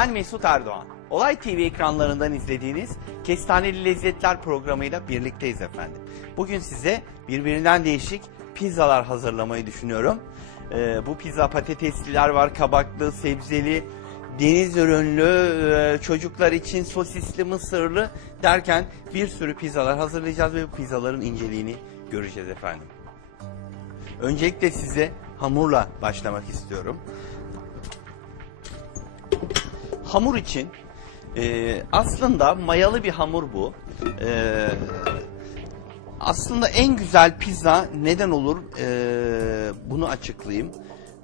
Ben Mesut Erdoğan. Olay TV ekranlarından izlediğiniz Kestaneli Lezzetler programıyla birlikteyiz efendim. Bugün size birbirinden değişik pizzalar hazırlamayı düşünüyorum. Ee, bu pizza patatesliler var, kabaklı, sebzeli, deniz ürünlü, e, çocuklar için sosisli, mısırlı derken bir sürü pizzalar hazırlayacağız ve bu pizzaların inceliğini göreceğiz efendim. Öncelikle size hamurla başlamak istiyorum. Hamur için e, aslında mayalı bir hamur bu. E, aslında en güzel pizza neden olur E, bunu açıklayayım.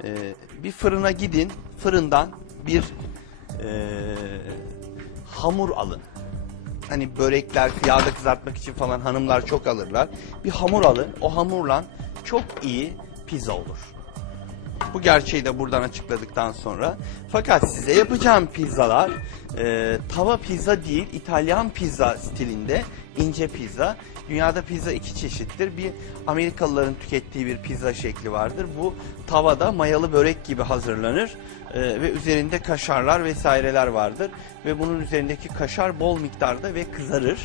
E, bir fırına gidin, fırından bir e, hamur alın. Hani börekler, yağda kızartmak için falan hanımlar çok alırlar. Bir hamur alın, o hamurla çok iyi pizza olur. Bu gerçeği de buradan açıkladıktan sonra. Fakat size yapacağım pizzalar e, tava pizza değil, İtalyan pizza stilinde ince pizza. Dünyada pizza iki çeşittir. Bir Amerikalıların tükettiği bir pizza şekli vardır. Bu tavada mayalı börek gibi hazırlanır e, ve üzerinde kaşarlar vesaireler vardır. Ve bunun üzerindeki kaşar bol miktarda ve kızarır.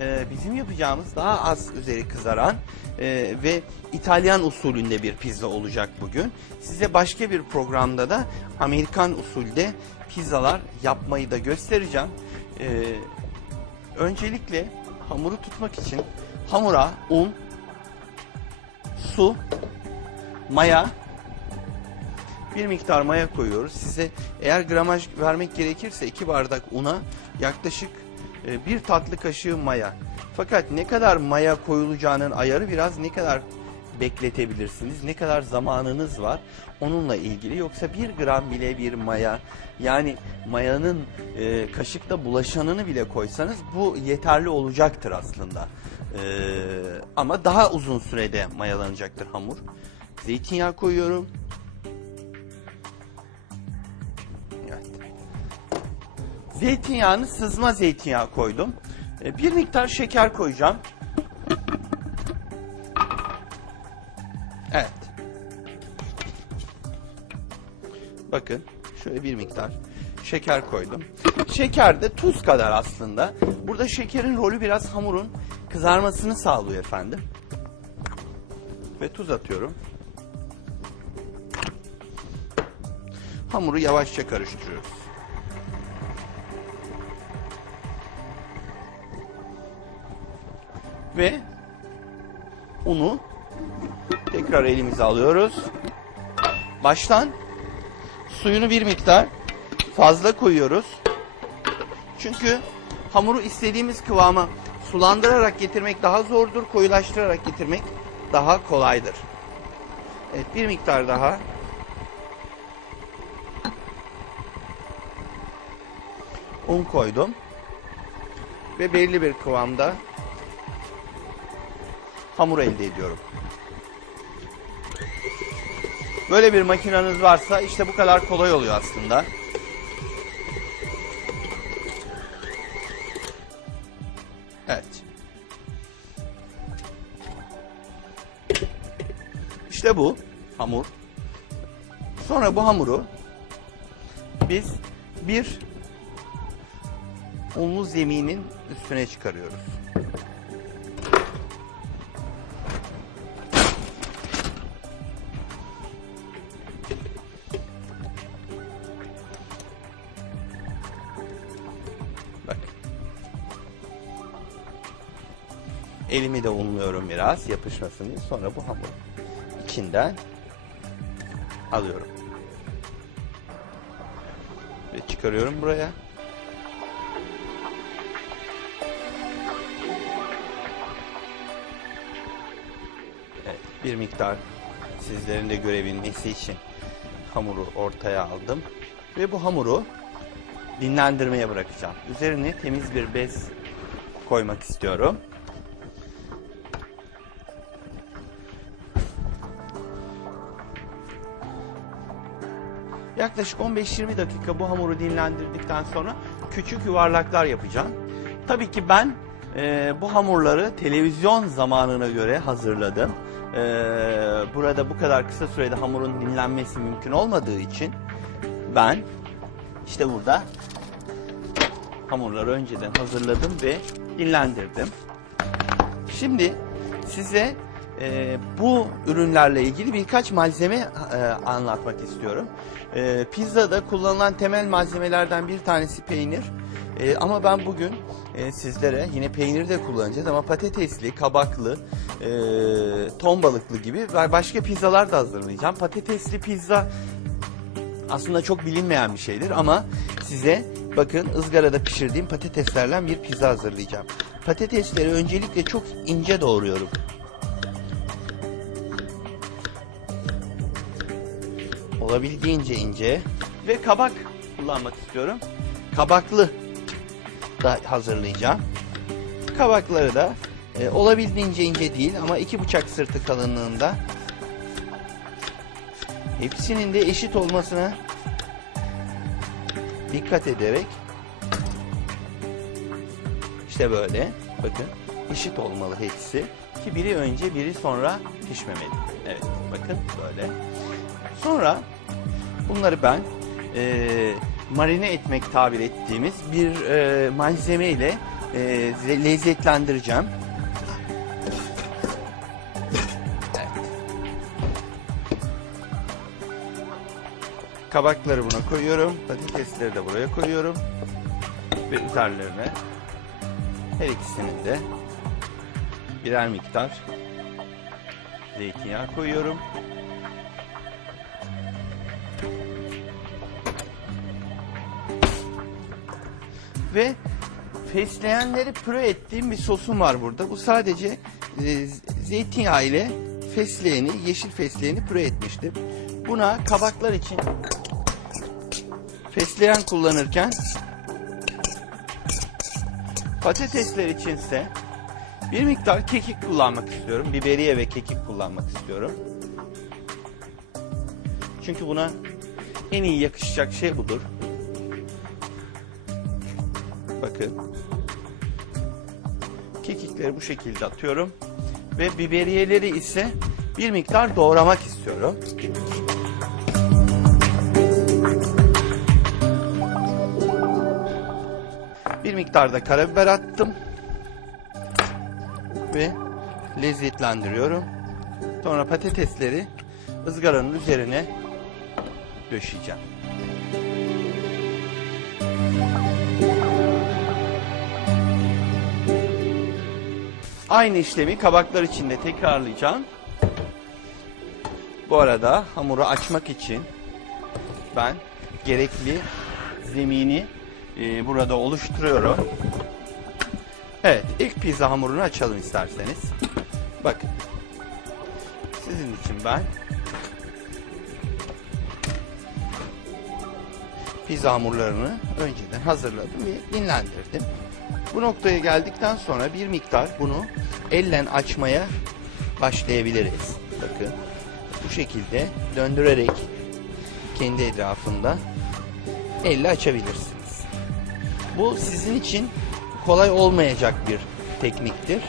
Ee, bizim yapacağımız daha az üzeri kızaran e, ve İtalyan usulünde bir pizza olacak bugün. Size başka bir programda da Amerikan usulde pizzalar yapmayı da göstereceğim. Ee, öncelikle hamuru tutmak için hamura un, su, maya, bir miktar maya koyuyoruz. Size eğer gramaj vermek gerekirse iki bardak una yaklaşık e, bir tatlı kaşığı maya. Fakat ne kadar maya koyulacağının ayarı biraz ne kadar bekletebilirsiniz, ne kadar zamanınız var onunla ilgili. Yoksa bir gram bile bir maya yani mayanın e, kaşıkta bulaşanını bile koysanız bu yeterli olacaktır aslında. E, ama daha uzun sürede mayalanacaktır hamur. Zeytinyağı koyuyorum. Zeytinyağını sızma zeytinyağı koydum. E, Bir miktar şeker koyacağım. Evet. Bakın şöyle bir miktar şeker koydum. Şeker de tuz kadar aslında. Burada şekerin rolü biraz hamurun kızarmasını sağlıyor efendim. Ve tuz atıyorum. Hamuru yavaşça karıştırıyoruz. Ve unu tekrar elimize alıyoruz. Baştan suyunu bir miktar fazla koyuyoruz. Çünkü hamuru istediğimiz kıvama sulandırarak getirmek daha zordur, koyulaştırarak getirmek daha kolaydır. Evet, bir miktar daha. Un koydum. Ve belli bir kıvamda hamur elde ediyorum. Böyle bir makineniz varsa işte bu kadar kolay oluyor aslında. Evet. İşte bu hamur. Sonra bu hamuru biz bir unlu zeminin üstüne çıkarıyoruz. Elimi de unluyorum biraz yapışmasın diye. Sonra bu hamuru içinden alıyorum. Ve çıkarıyorum buraya. Evet, bir miktar sizlerin de görebilmesi için hamuru ortaya aldım. Ve bu hamuru dinlendirmeye bırakacağım. Üzerine temiz bir bez koymak istiyorum. Yaklaşık 15-20 dakika bu hamuru dinlendirdikten sonra küçük yuvarlaklar yapacağım. Tabii ki ben e, bu hamurları televizyon zamanına göre hazırladım. E, burada bu kadar kısa sürede hamurun dinlenmesi mümkün olmadığı için ben İşte burada hamurları önceden hazırladım ve dinlendirdim. Şimdi size e, bu ürünlerle ilgili birkaç malzeme e, anlatmak istiyorum. E, pizzada kullanılan temel malzemelerden bir tanesi peynir. E, ama ben bugün e, sizlere yine peynir de kullanacağız ama patatesli, kabaklı, e, ton balıklı gibi başka pizzalar da hazırlayacağım. Patatesli pizza aslında çok bilinmeyen bir şeydir ama size bakın ızgarada pişirdiğim patateslerle bir pizza hazırlayacağım. Patatesleri öncelikle çok ince doğruyorum. Olabildiğince ince ve kabak kullanmak istiyorum. Kabaklı da hazırlayacağım. Kabakları da e, olabildiğince ince değil ama iki bıçak sırtı kalınlığında Hepsinin de eşit olmasına dikkat ederek işte böyle bakın eşit olmalı hepsi ki biri önce biri sonra pişmemeli. Evet bakın böyle. Sonra bunları ben e, marine etmek tabir ettiğimiz bir e, malzeme ile e, lezzetlendireceğim. Kabakları buna koyuyorum. Patatesleri de buraya koyuyorum. Ve üzerlerine her ikisinin de birer miktar zeytinyağı koyuyorum. Ve fesleğenleri püre ettiğim bir sosum var burada. Bu sadece e, zeytinyağı ile fesleğeni, yeşil fesleğeni püre etmiştim. Buna kabaklar için fesleğen kullanırken patatesler içinse bir miktar kekik kullanmak istiyorum. Biberiye ve kekik kullanmak istiyorum. Çünkü buna en iyi yakışacak şey budur. Bakın. Kekikleri bu şekilde atıyorum. Ve biberiyeleri ise bir miktar doğramak istiyorum. Bir miktar da karabiber attım. Ve lezzetlendiriyorum. Sonra patatesleri ızgaranın üzerine döşeyeceğim. Aynı işlemi kabaklar için de tekrarlayacağım. Bu arada hamuru açmak için ben gerekli zemini e, burada oluşturuyorum. Evet, ilk pizza hamurunu açalım isterseniz. Bakın. Sizin için ben pizza hamurlarını önceden hazırladım ve dinlendirdim. Bu noktaya geldikten sonra bir miktar bunu ellen açmaya başlayabiliriz. Bakın bu şekilde döndürerek kendi etrafında elle açabilirsiniz. Bu sizin için kolay olmayacak bir tekniktir.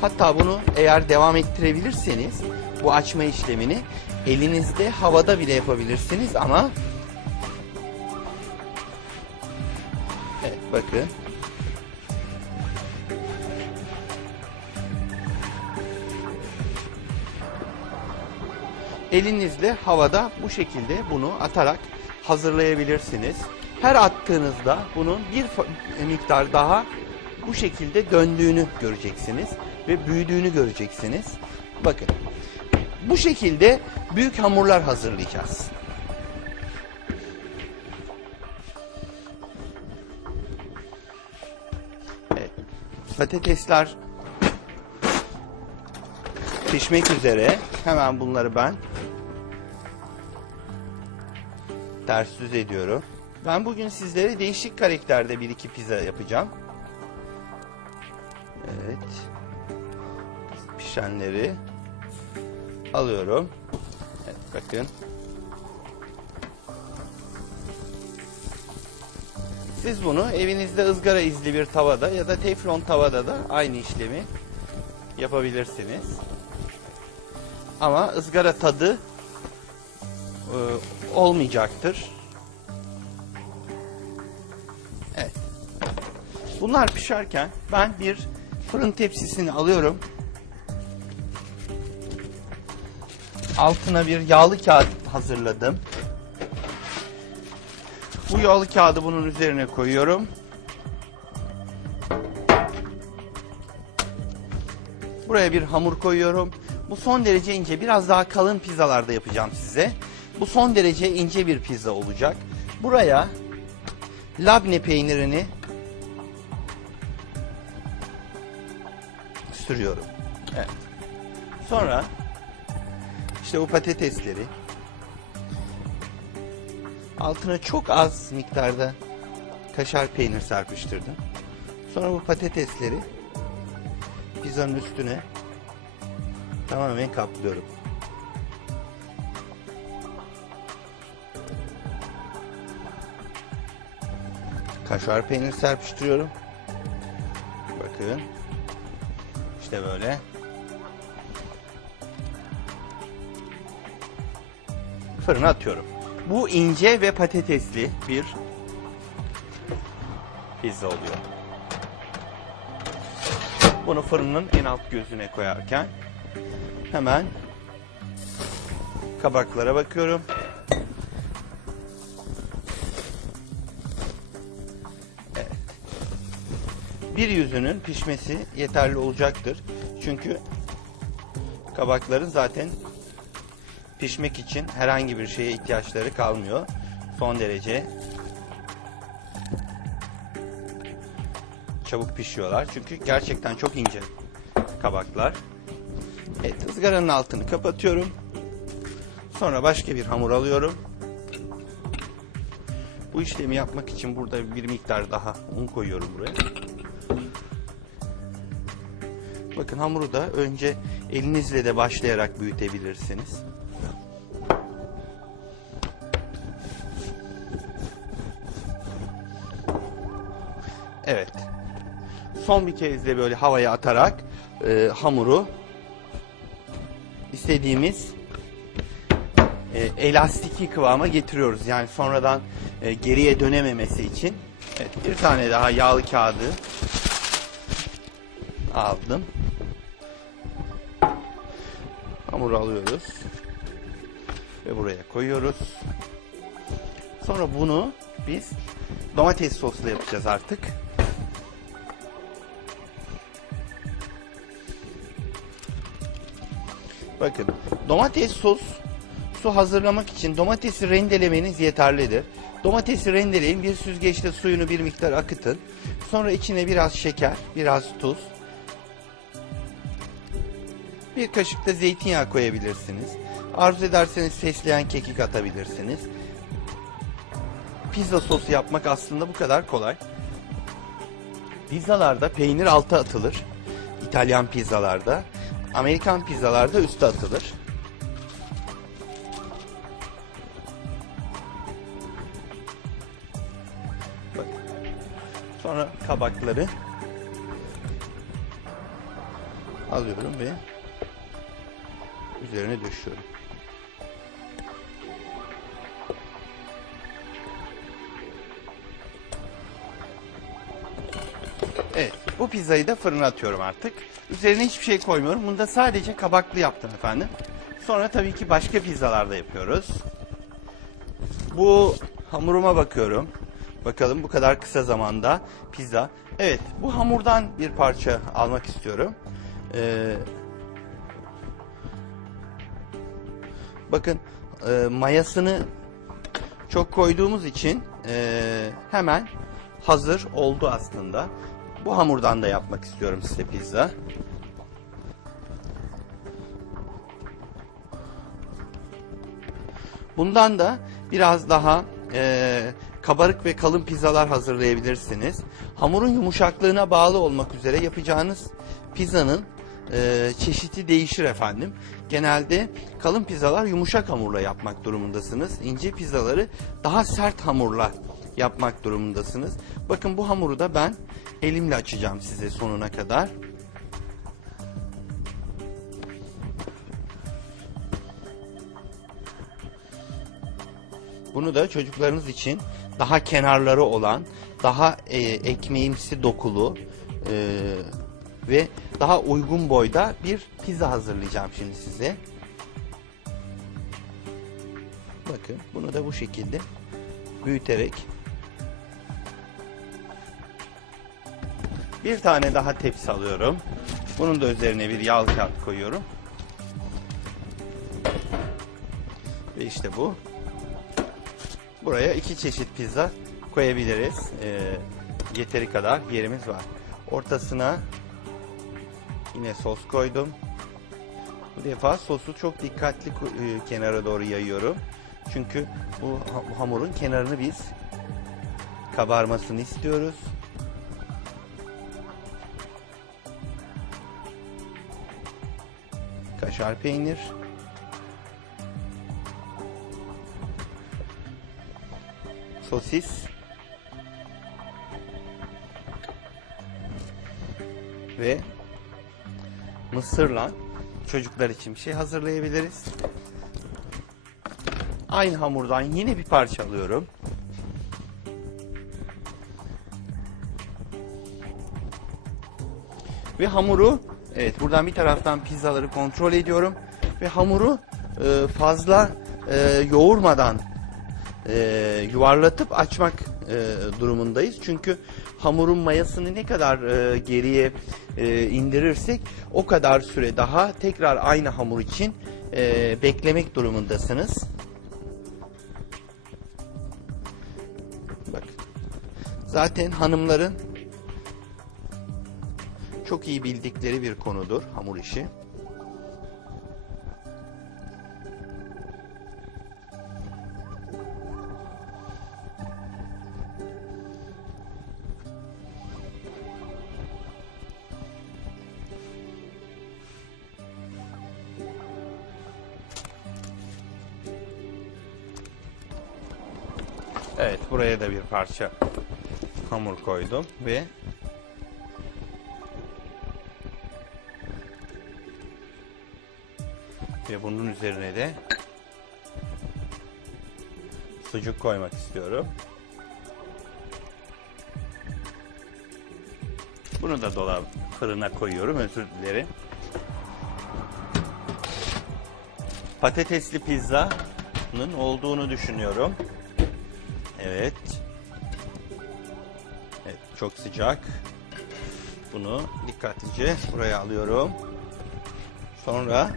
Hatta bunu eğer devam ettirebilirseniz bu açma işlemini elinizde havada bile yapabilirsiniz ama bakın. Elinizle havada bu şekilde bunu atarak hazırlayabilirsiniz. Her attığınızda bunun bir miktar daha bu şekilde döndüğünü göreceksiniz ve büyüdüğünü göreceksiniz. Bakın. Bu şekilde büyük hamurlar hazırlayacağız. Patatesler pişmek üzere. Hemen bunları ben ters düz ediyorum. Ben bugün sizlere değişik karakterde bir iki pizza yapacağım. Evet. Pişenleri alıyorum. Evet, bakın. Siz bunu evinizde ızgara izli bir tavada ya da teflon tavada da aynı işlemi yapabilirsiniz. Ama ızgara tadı e, olmayacaktır. Bunlar pişerken ben bir fırın tepsisini alıyorum. Altına bir yağlı kağıt hazırladım. Bu yağlı kağıdı bunun üzerine koyuyorum. Buraya bir hamur koyuyorum. Bu son derece ince, biraz daha kalın pizzalarda yapacağım size. Bu son derece ince bir pizza olacak. Buraya labne peynirini sürüyorum. Evet. Sonra işte bu patatesleri altına çok az miktarda kaşar peynir serpiştirdim. Sonra bu patatesleri pizzanın üstüne tamamen kaplıyorum. Kaşar peynir serpiştiriyorum. Bakın. İşte böyle. Fırına atıyorum. Bu ince ve patatesli bir pizza oluyor. Bunu fırının en alt gözüne koyarken hemen kabaklara bakıyorum. Bir yüzünün pişmesi yeterli olacaktır. Çünkü kabakların zaten pişmek için herhangi bir şeye ihtiyaçları kalmıyor. Son derece çabuk pişiyorlar. Çünkü gerçekten çok ince kabaklar. Evet, ızgaranın altını kapatıyorum. Sonra başka bir hamur alıyorum. Bu işlemi yapmak için burada bir miktar daha un koyuyorum buraya. Bakın hamuru da önce elinizle de başlayarak büyütebilirsiniz. Son bir kez de böyle havaya atarak e, hamuru istediğimiz e, elastiki kıvama getiriyoruz. Yani sonradan e, geriye dönememesi için. Evet, bir tane daha yağlı kağıdı aldım. Hamuru alıyoruz. Ve buraya koyuyoruz. Sonra bunu biz domates sosla yapacağız artık. Bakın domates sos su hazırlamak için domatesi rendelemeniz yeterlidir. Domatesi rendeleyin bir süzgeçte suyunu bir miktar akıtın. Sonra içine biraz şeker, biraz tuz. Bir kaşık da zeytinyağı koyabilirsiniz. Arzu ederseniz fesleğen kekik atabilirsiniz. Pizza sosu yapmak aslında bu kadar kolay. Pizzalarda peynir alta atılır. İtalyan pizzalarda. Amerikan pizzalarda üste atılır. Sonra kabakları alıyorum ve üzerine döşüyorum. Bu pizzayı da fırına atıyorum artık. Üzerine hiçbir şey koymuyorum. Bunu da sadece kabaklı yaptım efendim. Sonra tabii ki başka pizzalarda yapıyoruz. Bu hamuruma bakıyorum. Bakalım bu kadar kısa zamanda pizza. Evet, bu hamurdan bir parça almak istiyorum. Ee, bakın e, mayasını çok koyduğumuz için e, hemen hazır oldu aslında. Bu hamurdan da yapmak istiyorum size pizza. Bundan da biraz daha e, kabarık ve kalın pizzalar hazırlayabilirsiniz. Hamurun yumuşaklığına bağlı olmak üzere yapacağınız pizzanın e, çeşidi değişir efendim. Genelde kalın pizzalar yumuşak hamurla yapmak durumundasınız. İnce pizzaları daha sert hamurla yapmak durumundasınız. Bakın bu hamuru da ben elimle açacağım size sonuna kadar. Bunu da çocuklarınız için daha kenarları olan daha e, ekmeğimsi dokulu e, ve daha uygun boyda bir pizza hazırlayacağım şimdi size. Bakın bunu da bu şekilde büyüterek bir tane daha tepsi alıyorum. Bunun da üzerine bir yağlı kağıt koyuyorum. Ve işte bu. Buraya iki çeşit pizza koyabiliriz. Ee, yeteri kadar yerimiz var. Ortasına yine sos koydum. Bu defa sosu çok dikkatli e, kenara doğru yayıyorum. Çünkü bu hamurun kenarını biz kabarmasını istiyoruz. Kaşar peynir. Sosis. Ve mısırla çocuklar için bir şey hazırlayabiliriz. Aynı hamurdan yine bir parça alıyorum. Ve hamuru evet buradan bir taraftan pizzaları kontrol ediyorum ve hamuru e, fazla e, yoğurmadan e, yuvarlatıp açmak e, durumundayız. Çünkü hamurun mayasını ne kadar e, geriye e, indirirsek o kadar süre daha tekrar aynı hamur için e, beklemek durumundasınız. Bak. Zaten hanımların çok iyi bildikleri bir konudur hamur işi. Evet, buraya da bir parça hamur koydum ve ve bunun üzerine de sucuk koymak istiyorum. Bunu da dolap fırına koyuyorum. Özür dilerim. Patatesli pizzanın olduğunu düşünüyorum. Evet. Evet, çok sıcak. Bunu dikkatlice buraya alıyorum. Sonra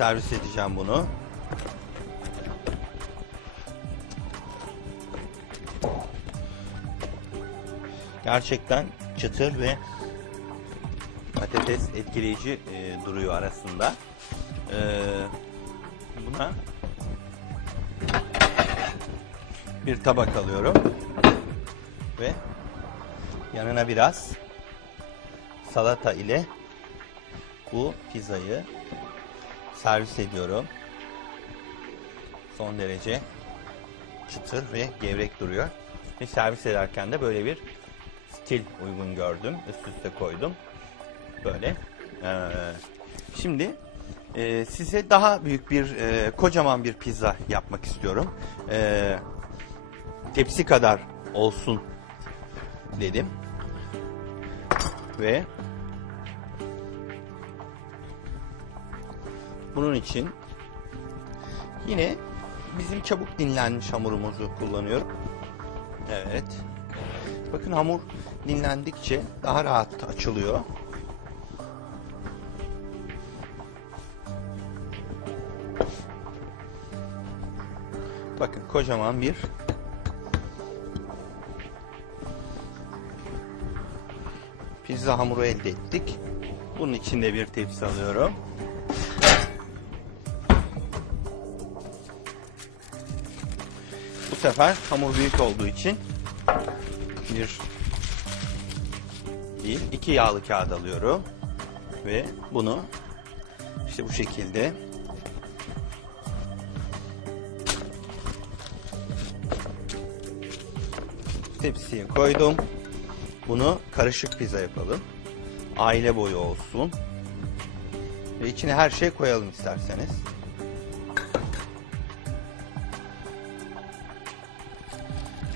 servis edeceğim bunu. Gerçekten çıtır ve patates etkileyici e, duruyor arasında. E, buna bir tabak alıyorum ve yanına biraz salata ile bu pizzayı servis ediyorum. Son derece çıtır ve gevrek duruyor. Ve servis ederken de böyle bir stil uygun gördüm. Üst üste koydum. Böyle. Ee, şimdi e, size daha büyük bir, e, kocaman bir pizza yapmak istiyorum. Ee, tepsi kadar olsun dedim. Ve bunun için yine bizim çabuk dinlenmiş hamurumuzu kullanıyorum. Evet. Bakın hamur dinlendikçe daha rahat açılıyor. Bakın kocaman bir pizza hamuru elde ettik. Bunun içinde bir tepsi alıyorum. Sefer hamur büyük olduğu için bir değil iki yağlı kağıt alıyorum ve bunu işte bu şekilde tepsiye koydum. Bunu karışık pizza yapalım. Aile boyu olsun. Ve içine her şey koyalım isterseniz.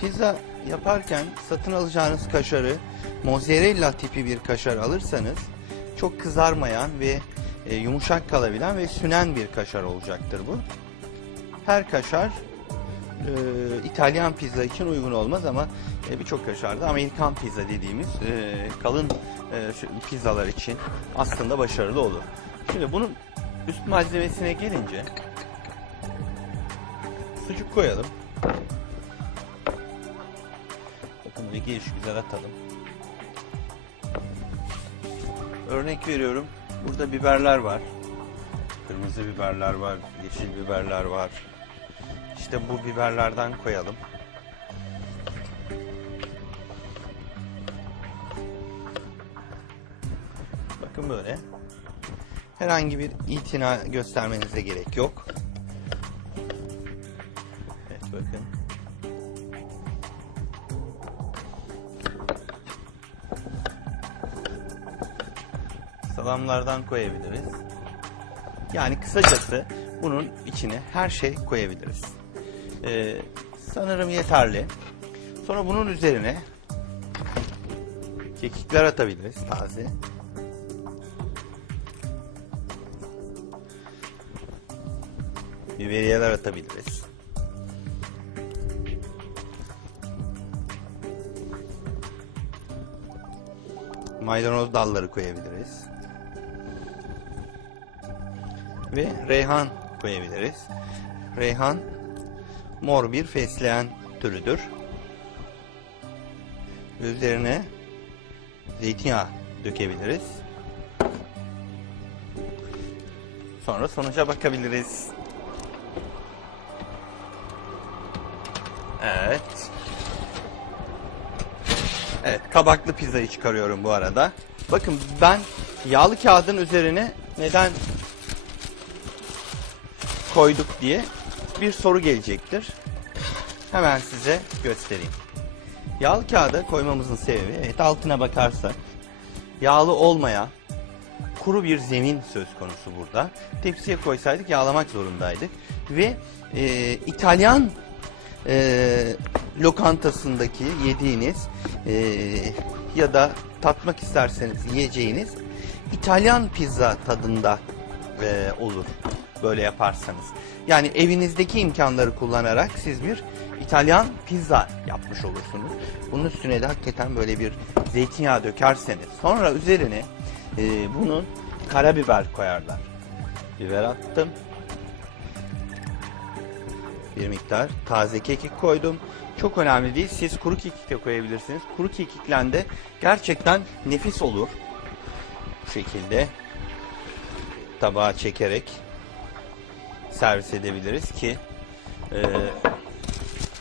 Pizza yaparken satın alacağınız kaşarı mozzarella tipi bir kaşar alırsanız çok kızarmayan ve e, yumuşak kalabilen ve sünen bir kaşar olacaktır bu. Her kaşar e, İtalyan pizza için uygun olmaz ama e, birçok kaşarda Amerikan pizza dediğimiz e, kalın e, pizzalar için aslında başarılı olur. Şimdi bunun üst malzemesine gelince sucuk koyalım. Bir giriş güzel atalım. Örnek veriyorum. Burada biberler var. Kırmızı biberler var, yeşil biberler var. İşte bu biberlerden koyalım. Bakın böyle. Herhangi bir itina göstermenize gerek yok. Evet bakın. Salamlardan koyabiliriz. Yani kısacası bunun içine her şey koyabiliriz. Ee, sanırım yeterli. Sonra bunun üzerine kekikler atabiliriz taze. Biberiyeler atabiliriz. Maydanoz dalları koyabiliriz. Ve reyhan koyabiliriz. Reyhan mor bir fesleğen türüdür. Üzerine zeytinyağı dökebiliriz. Sonra sonuca bakabiliriz. Evet. Evet, kabaklı pizzayı çıkarıyorum bu arada. Bakın ben yağlı kağıdın üzerine neden koyduk diye bir soru gelecektir. Hemen size göstereyim. Yağlı kağıda koymamızın sebebi, evet altına bakarsak, yağlı olmayan kuru bir zemin söz konusu burada. Tepsiye koysaydık yağlamak zorundaydık. Ve e, İtalyan e, lokantasındaki yediğiniz e, ya da tatmak isterseniz yiyeceğiniz İtalyan pizza tadında e, olur böyle yaparsanız. Yani evinizdeki imkanları kullanarak siz bir İtalyan pizza yapmış olursunuz. Bunun üstüne de hakikaten böyle bir zeytinyağı dökerseniz sonra üzerine e, bunun karabiber koyarlar. Biber attım. Bir miktar taze kekik koydum. Çok önemli değil. Siz kuru kekik de koyabilirsiniz. Kuru kekikle de gerçekten nefis olur. Bu şekilde tabağa çekerek servis edebiliriz ki e,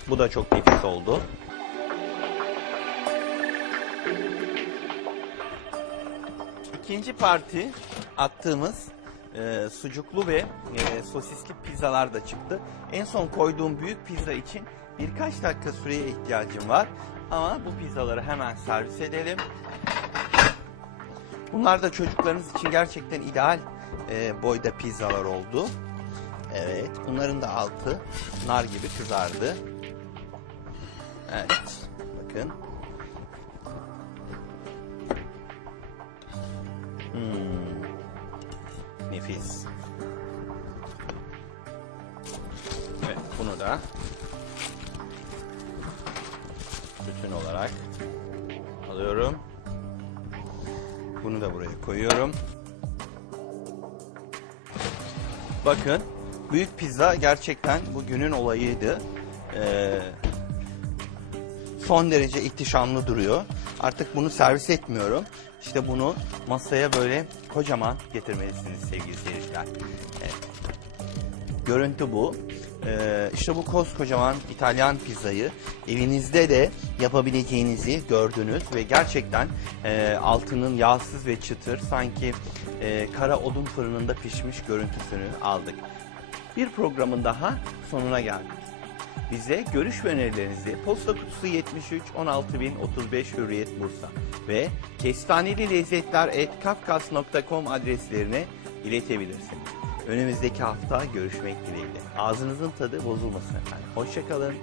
bu da çok nefis oldu. İkinci parti attığımız e, sucuklu ve e, sosisli pizzalar da çıktı. En son koyduğum büyük pizza için birkaç dakika süreye ihtiyacım var. Ama bu pizzaları hemen servis edelim. Bunlar da çocuklarınız için gerçekten ideal e, boyda pizzalar oldu. Evet, bunların da altı nar gibi kızardı. Evet, bakın. Hmm, nefis. Evet, bunu da bütün olarak alıyorum. Bunu da buraya koyuyorum. Bakın büyük pizza gerçekten bugünün olayıydı. Ee, son derece ihtişamlı duruyor. Artık bunu servis etmiyorum. İşte bunu masaya böyle kocaman getirmelisiniz sevgili seyirciler. Görüntü bu. Ee, işte bu koskocaman İtalyan pizzayı evinizde de yapabileceğinizi gördünüz ve gerçekten e, altının yağsız ve çıtır sanki e, kara odun fırınında pişmiş görüntüsünü aldık. Bir programın daha sonuna geldik. Bize görüş ve önerilerinizi posta kutusu 73 16035 Hürriyet Bursa ve kestaneli lezzetler kafkas.com adreslerine iletebilirsiniz. Önümüzdeki hafta görüşmek dileğiyle. Ağzınızın tadı bozulmasın efendim. Hoşçakalın.